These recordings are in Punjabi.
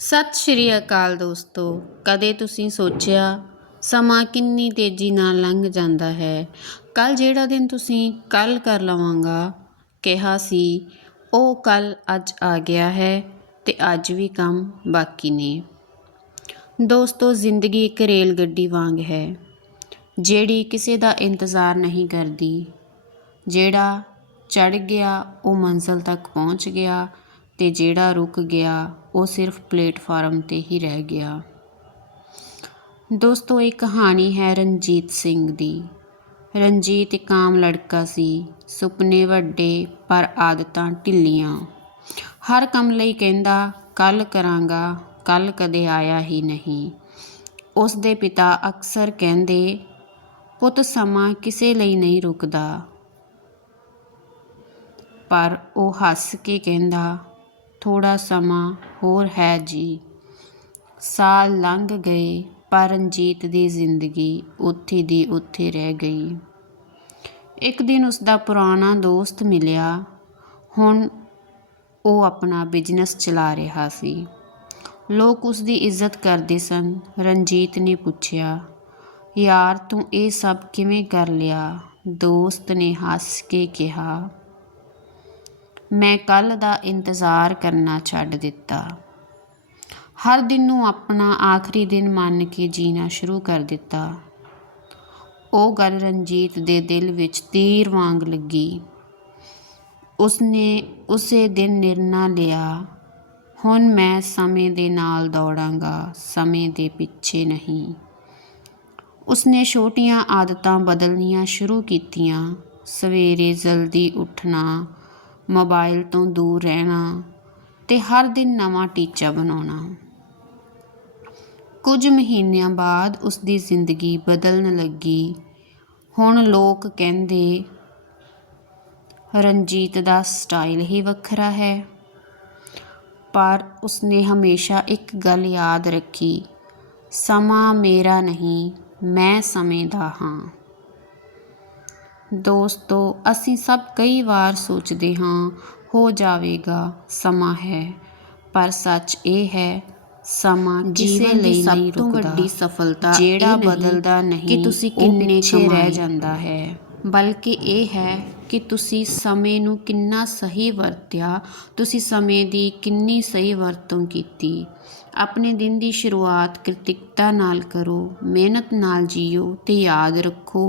ਸਤਿ ਸ਼੍ਰੀ ਅਕਾਲ ਦੋਸਤੋ, ਕਦੇ ਤੁਸੀਂ ਸੋਚਿਆ ਸਮਾਂ ਕਿੰਨੀ ਤੇਜ਼ੀ ਨਾਲ ਲੰਘ ਜਾਂਦਾ ਹੈ? ਕੱਲ ਜਿਹੜਾ ਦਿਨ ਤੁਸੀਂ ਕੱਲ ਕਰ ਲਵਾਂਗਾ, ਕਿਹਾ ਸੀ, ਉਹ ਕੱਲ ਅੱਜ ਆ ਗਿਆ ਹੈ ਤੇ ਅੱਜ ਵੀ ਕੰਮ ਬਾਕੀ ਨੇ। ਦੋਸਤੋ, ਜ਼ਿੰਦਗੀ ਇੱਕ ਰੇਲ ਗੱਡੀ ਵਾਂਗ ਹੈ, ਜਿਹੜੀ ਕਿਸੇ ਦਾ ਇੰਤਜ਼ਾਰ ਨਹੀਂ ਕਰਦੀ। ਜਿਹੜਾ ਚੜ ਗਿਆ, ਉਹ ਮੰਜ਼ਲ ਤੱਕ ਪਹੁੰਚ ਗਿਆ ਤੇ ਜਿਹੜਾ ਰੁਕ ਗਿਆ, ਉਹ ਸਿਰਫ ਪਲੇਟਫਾਰਮ ਤੇ ਹੀ ਰਹਿ ਗਿਆ। ਦੋਸਤੋ, ਇਹ ਕਹਾਣੀ ਹੈ ਰਣਜੀਤ ਸਿੰਘ ਦੀ। ਰਣਜੀਤ ਇੱਕ ਆਮ ਲੜਕਾ ਸੀ, ਸੁਪਨੇ ਵੱਡੇ ਪਰ ਆਦਤਾਂ ਢਿੱਲੀਆਂ। ਹਰ ਕੰਮ ਲਈ ਕਹਿੰਦਾ, ਕੱਲ ਕਰਾਂਗਾ, ਕੱਲ ਕਦੇ ਆਇਆ ਹੀ ਨਹੀਂ। ਉਸ ਦੇ ਪਿਤਾ ਅਕਸਰ ਕਹਿੰਦੇ, ਪੁੱਤ, ਸਮਾਂ ਕਿਸੇ ਲਈ ਨਹੀਂ ਰੁਕਦਾ। ਪਰ ਉਹ ਹੱਸ ਕੇ ਕਹਿੰਦਾ ਥੋੜਾ ਸਮਾਂ ਹੋਰ ਹੈ ਜੀ। ਸਾਲ ਲੰਘ ਗਏ ਪਰ ਰਣਜੀਤ ਦੀ ਜ਼ਿੰਦਗੀ ਉੱਥੇ ਦੀ ਉੱਥੇ ਰਹਿ ਗਈ। ਇੱਕ ਦਿਨ ਉਸ ਦਾ ਪੁਰਾਣਾ ਦੋਸਤ ਮਿਲਿਆ। ਹੁਣ ਉਹ ਆਪਣਾ ਬਿਜ਼ਨਸ ਚਲਾ ਰਿਹਾ ਸੀ। ਲੋਕ ਉਸ ਦੀ ਇੱਜ਼ਤ ਕਰਦੇ ਸਨ। ਰਣਜੀਤ ਨੇ ਪੁੱਛਿਆ, ਯਾਰ, ਤੂੰ ਇਹ ਸਭ ਕਿਵੇਂ ਕਰ ਲਿਆ? ਦੋਸਤ ਨੇ ਹੱਸ ਕੇ ਕਿਹਾ ਮੈਂ ਕੱਲ ਦਾ ਇੰਤਜ਼ਾਰ ਕਰਨਾ ਛੱਡ ਦਿੱਤਾ। ਹਰ ਦਿਨ ਨੂੰ ਆਪਣਾ ਆਖਰੀ ਦਿਨ ਮੰਨ ਕੇ ਜੀਣਾ ਸ਼ੁਰੂ ਕਰ ਦਿੱਤਾ। ਉਹ ਗੱਲ ਰਣਜੀਤ ਦੇ ਦਿਲ ਵਿੱਚ ਤੀਰ ਵਾਂਗ ਲੱਗੀ। ਉਸਨੇ ਉਸੇ ਦਿਨ ਨਿਰਣਾ ਲਿਆ, ਹੁਣ ਮੈਂ ਸਮੇਂ ਦੇ ਨਾਲ ਦੌੜਾਂਗਾ, ਸਮੇਂ ਦੇ ਪਿੱਛੇ ਨਹੀਂ। ਉਸਨੇ ਛੋਟੀਆਂ ਆਦਤਾਂ ਬਦਲਣੀਆਂ ਸ਼ੁਰੂ ਕੀਤੀਆਂ। ਸਵੇਰੇ ਜਲਦੀ ਉੱਠਣਾ ਮੋਬਾਈਲ ਤੋਂ ਦੂਰ ਰਹਿਣਾ ਤੇ ਹਰ ਦਿਨ ਨਵਾਂ ਟੀਚਾ ਬਣਾਉਣਾ। ਕੁਝ ਮਹੀਨਿਆਂ ਬਾਅਦ ਉਸ ਦੀ ਜ਼ਿੰਦਗੀ ਬਦਲਣ ਲੱਗੀ। ਹੁਣ ਲੋਕ ਕਹਿੰਦੇ, ਰਣਜੀਤ ਦਾ ਸਟਾਈਲ ਹੀ ਵੱਖਰਾ ਹੈ। ਪਰ ਉਸਨੇ ਹਮੇਸ਼ਾ ਇੱਕ ਗੱਲ ਯਾਦ ਰੱਖੀ, ਸਮਾਂ ਮੇਰਾ ਨਹੀਂ, ਮੈਂ ਸਮੇਂ ਦਾ ਹਾਂ। ਦੋਸਤੋ ਅਸੀਂ ਸਭ ਕਈ ਵਾਰ ਸੋਚਦੇ ਹਾਂ ਹੋ ਜਾਵੇਗਾ ਸਮਾਂ ਹੈ। ਪਰ ਸੱਚ ਇਹ ਹੈ ਸਮਾਂ ਕਿਸੇ ਲਈ ਸਭ ਤੋਂ ਵੱਡੀ ਸਫਲਤਾ ਜਿਹੜਾ ਬਦਲਦਾ ਨਹੀਂ ਕਿ ਤੁਸੀਂ ਕਿੰਨੇ ਚਿਰ ਰਹਿ ਜਾਂਦਾ ਹੈ ਬਲਕਿ ਇਹ ਹੈ ਕਿ ਤੁਸੀਂ ਸਮੇਂ ਨੂੰ ਕਿੰਨਾ ਸਹੀ ਵਰਤਿਆ ਤੁਸੀਂ ਸਮੇਂ ਦੀ ਕਿੰਨੀ ਸਹੀ ਵਰਤੋਂ ਕੀਤੀ। ਆਪਣੇ ਦਿਨ ਦੀ ਸ਼ੁਰੂਆਤ ਕ੍ਰਿਤਿਕਤਾ ਨਾਲ ਕਰੋ ਮਿਹਨਤ ਨਾਲ ਜੀਓ ਤੇ ਯਾਦ ਰੱਖੋ।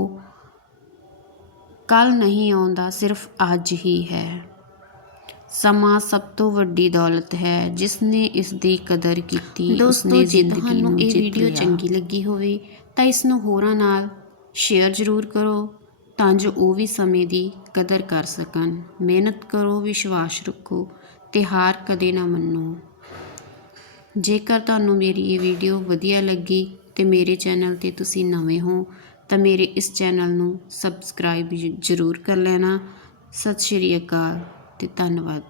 ਕੱਲ ਨਹੀਂ ਆਉਂਦਾ ਸਿਰਫ ਅੱਜ ਹੀ ਹੈ। ਸਮਾਂ ਸਭ ਤੋਂ ਵੱਡੀ ਦੌਲਤ ਹੈ ਜਿਸ ਨੇ ਇਸ ਦੀ ਕਦਰ ਕੀਤੀ ਦੋਸਤੋ ਜੇ ਤੁਹਾਨੂੰ ਇਹ ਵੀਡੀਓ ਚੰਗੀ ਲੱਗੀ ਹੋਵੇ ਤਾਂ ਇਸ ਨੂੰ ਹੋਰਾਂ ਨਾਲ ਸ਼ੇਅਰ ਜ਼ਰੂਰ ਕਰੋ ਤਾਂ ਜੋ ਉਹ ਵੀ ਸਮੇਂ ਦੀ ਕਦਰ ਕਰ ਸਕਣ। ਮਿਹਨਤ ਕਰੋ ਵਿਸ਼ਵਾਸ ਰੱਖੋ ਤੇ ਹਾਰ ਕਦੇ ਨਾ ਮੰਨੋ। ਜੇਕਰ ਤੁਹਾਨੂੰ ਮੇਰੀ ਇਹ ਵੀਡੀਓ ਵਧੀਆ ਲੱਗੀ ਤੇ ਮੇਰੇ ਚੈਨਲ ਤੇ ਤੁਸੀਂ ਨਵੇਂ ਹੋ ਤਾਂ ਮੇਰੇ ਇਸ ਚੈਨਲ ਨੂੰ ਸਬਸਕ੍ਰਾਈਬ ਜ਼ਰੂਰ ਕਰ ਲੈਣਾ। ਸਤਿ ਸ਼੍ਰੀ ਅਕਾਲ ਅਤੇ ਧੰਨਵਾਦ।